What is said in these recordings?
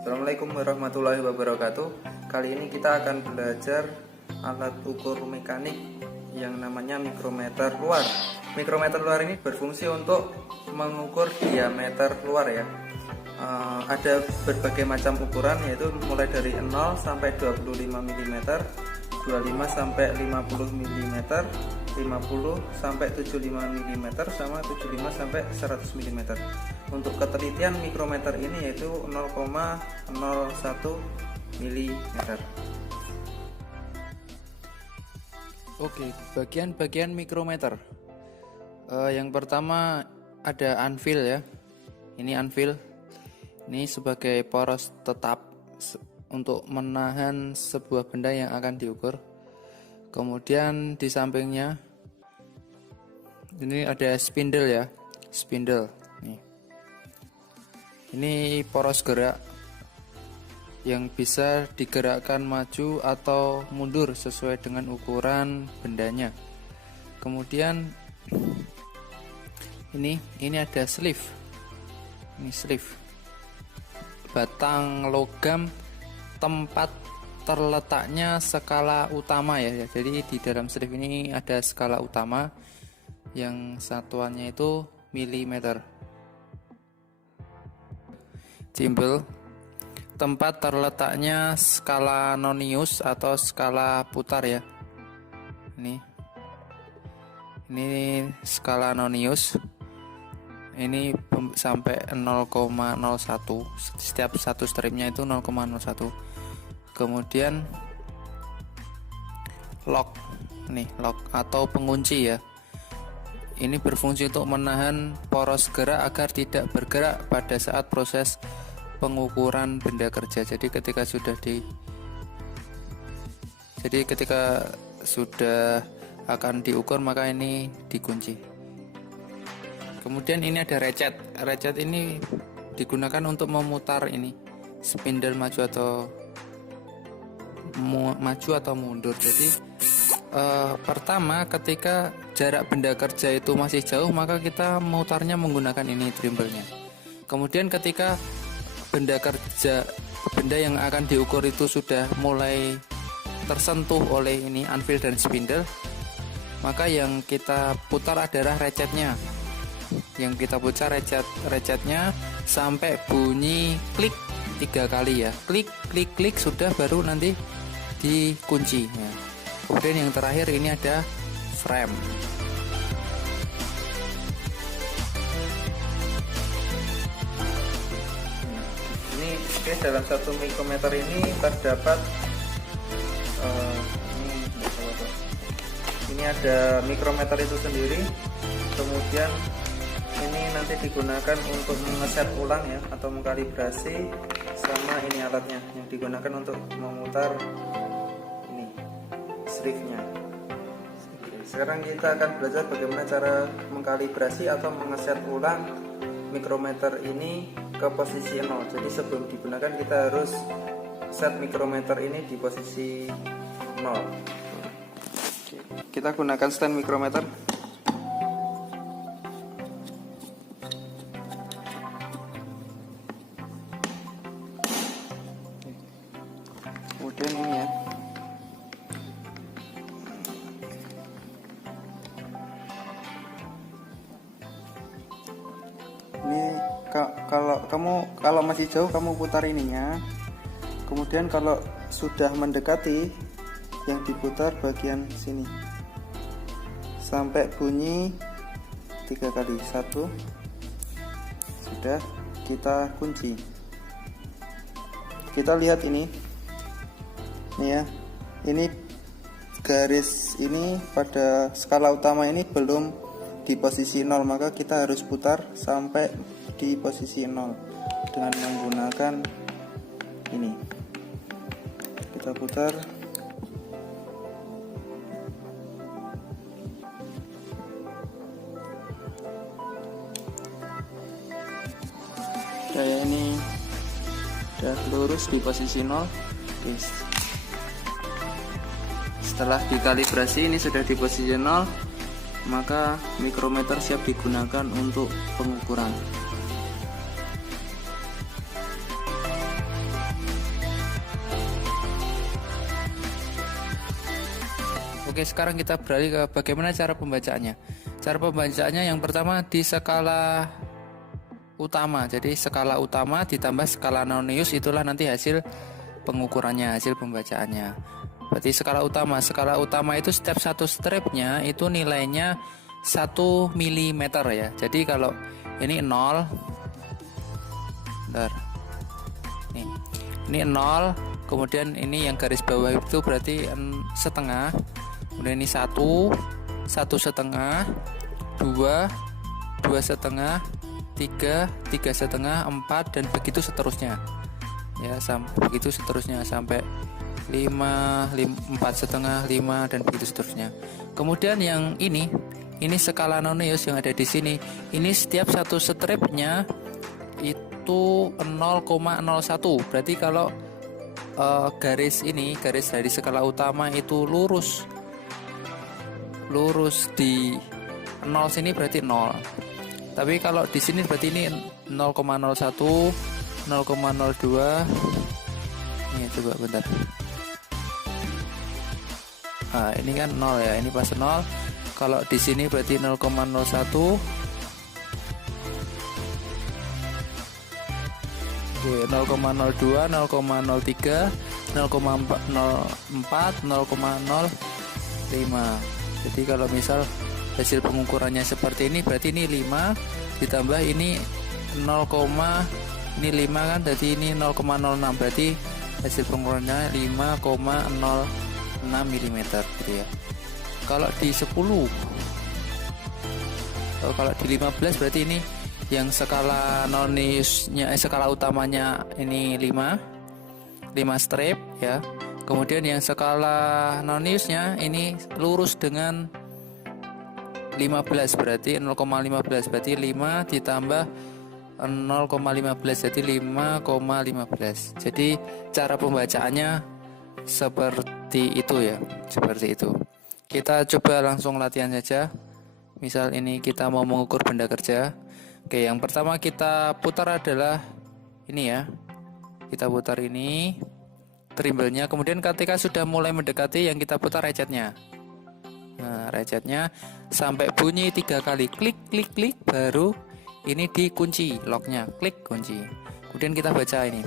Assalamualaikum warahmatullahi wabarakatuh. Kali ini kita akan belajar alat ukur mekanik yang namanya mikrometer luar. Mikrometer luar ini berfungsi untuk mengukur diameter luar ya. Ada berbagai macam ukuran, yaitu mulai dari 0 sampai 25 mm, 25 sampai 50 mm, 50 sampai 75 mm, sama 75 sampai 100 mm. Untuk ketelitian mikrometer ini yaitu 0,01 mm. Oke, bagian-bagian mikrometer. Yang pertama ada anvil ya. Ini anvil. Ini sebagai poros tetap untuk menahan sebuah benda yang akan diukur. Kemudian di sampingnya ini ada spindle ya, spindle. Ini poros gerak yang bisa digerakkan maju atau mundur sesuai dengan ukuran bendanya. Kemudian ini ada sleeve. Ini sleeve. Batang logam tempat terletaknya skala utama ya. Jadi di dalam sleeve ini ada skala utama yang satuannya itu milimeter. Gimbal, tempat terletaknya skala nonius atau skala putar ya. Ini skala nonius. Ini sampai 0,01. Setiap satu stripnya itu 0,01. Kemudian lock. Lock atau pengunci ya. Ini berfungsi untuk menahan poros gerak agar tidak bergerak pada saat proses pengukuran benda kerja. Jadi ketika sudah akan diukur, maka ini dikunci. Kemudian ini ada ratchet. Ratchet ini digunakan untuk memutar ini spindle maju atau mundur. Jadi pertama, ketika jarak benda kerja itu masih jauh, maka kita memutarnya menggunakan ini trimble-nya. Kemudian ketika benda yang akan diukur itu sudah mulai tersentuh oleh ini anvil dan spindle, maka yang kita putar adalah ratchetnya. Yang kita putar ratchetnya sampai bunyi klik 3 kali ya. Klik klik klik, sudah baru nanti dikunci ya. Kemudian yang terakhir ini ada frame. Ini dalam satu mikrometer ini terdapat ini ada mikrometer itu sendiri. Kemudian ini nanti digunakan untuk mengeset ulang ya, atau mengkalibrasi, sama ini alatnya yang digunakan untuk memutar ini sleeve-nya. Sekarang kita akan belajar bagaimana cara mengkalibrasi atau mengeset ulang mikrometer ini ke posisi 0. Jadi sebelum digunakan kita harus set mikrometer ini di posisi 0. Kita gunakan stand mikrometer. Kemudian ini ya. Ini kalau masih jauh kamu putar ininya. Kemudian kalau sudah mendekati, yang diputar bagian sini sampai bunyi 3 kali. 1, sudah, kita kunci. Kita lihat ini ya, ini garis ini pada skala utama ini belum di posisi 0, maka kita harus putar sampai di posisi 0 dengan menggunakan ini. Kita putar. Kayak ini udah lurus di posisi 0. Oke. Setelah dikalibrasi ini sudah di posisi 0, maka mikrometer siap digunakan untuk pengukuran. Oke, sekarang kita beralih ke bagaimana cara pembacaannya. Cara pembacaannya yang pertama di skala utama. Jadi skala utama ditambah skala Nonius, itulah nanti hasil pengukurannya, hasil pembacaannya. Berarti skala utama itu setiap satu stripnya itu nilainya 1 mm ya. Jadi kalau ini 0, bentar. Ini 0, kemudian ini yang garis bawah itu berarti setengah, kemudian ini 1 setengah, 2 setengah, 3 setengah, 4 dan begitu seterusnya ya, begitu seterusnya sampai 5, 4 setengah, 5 dan begitu seterusnya. Kemudian yang ini skala Nonius yang ada di sini, ini setiap satu stripnya itu 0,01. Berarti kalau garis dari skala utama itu lurus di 0 sini berarti 0. Tapi kalau di sini berarti ini 0,01, 0,02. Ini coba bentar. Nah, ini kan 0 ya, ini pas 0. Kalau di sini berarti 0,01. Oke, 0,02, 0,03, 0,04, 0,05. Jadi kalau misal hasil pengukurannya seperti ini, berarti ini 5 ditambah ini 0, ini 5 kan, berarti ini 0,06, berarti hasil pengukurannya 5,06 mm gitu ya. Kalau di 10, kalau di 15 berarti ini yang skala Noniusnya, skala utamanya ini 5 strip ya. Kemudian yang skala Noniusnya ini lurus dengan 15, berarti 0,15, berarti 5 ditambah 0,15 jadi 5,15. Jadi cara pembacaannya seperti itu ya, seperti itu. Kita coba langsung latihan saja. Misal ini kita mau mengukur benda kerja. Oke, yang pertama kita putar adalah ini ya. Kita putar ini trimble-nya, kemudian ketika sudah mulai mendekati yang kita putar ratchetnya. Nah, ratchetnya sampai bunyi 3 kali klik klik klik, baru ini dikunci locknya, klik kunci. Kemudian kita baca ini.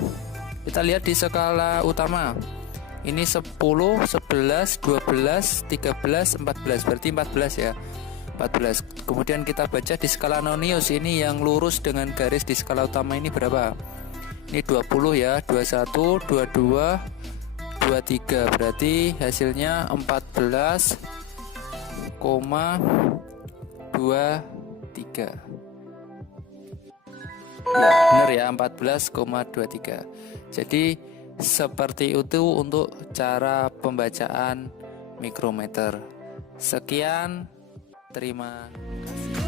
Kita lihat di skala utama. Ini 10, 11, 12, 13, 14, berarti 14 ya. 14. Kemudian kita baca di skala Nonius, ini yang lurus dengan garis di skala utama ini berapa? Ini 20 ya, 21, 22, 23, berarti hasilnya 14,23. Ya, benar ya, 14,23. Jadi seperti itu untuk cara pembacaan mikrometer. Sekian, terima kasih.